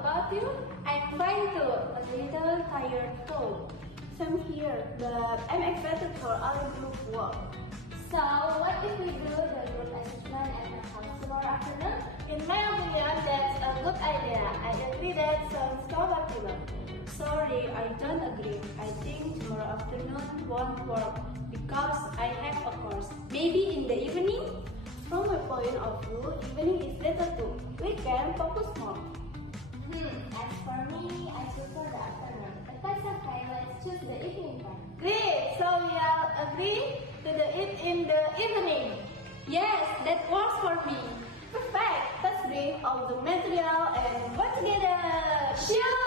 about you? I'm fine too, but a little tired too. Same here, but I'm excited for our group work. So, what if we do the group assessment and the house tomorrow afternoon? In my opinion, that's a good idea. I agree that sounds compatible. Sorry, I don't agree. I think tomorrow afternoon won't work because I have a course. Maybe in the evening? From my point of view, evening is better too. We can focus more. As for me, I prefer the afternoon. But that's okay, let's choose the evening one. Great! So we all agree to eat in the evening. Yes, that works for me. Perfect! Let's bring all the material and work together. Sure!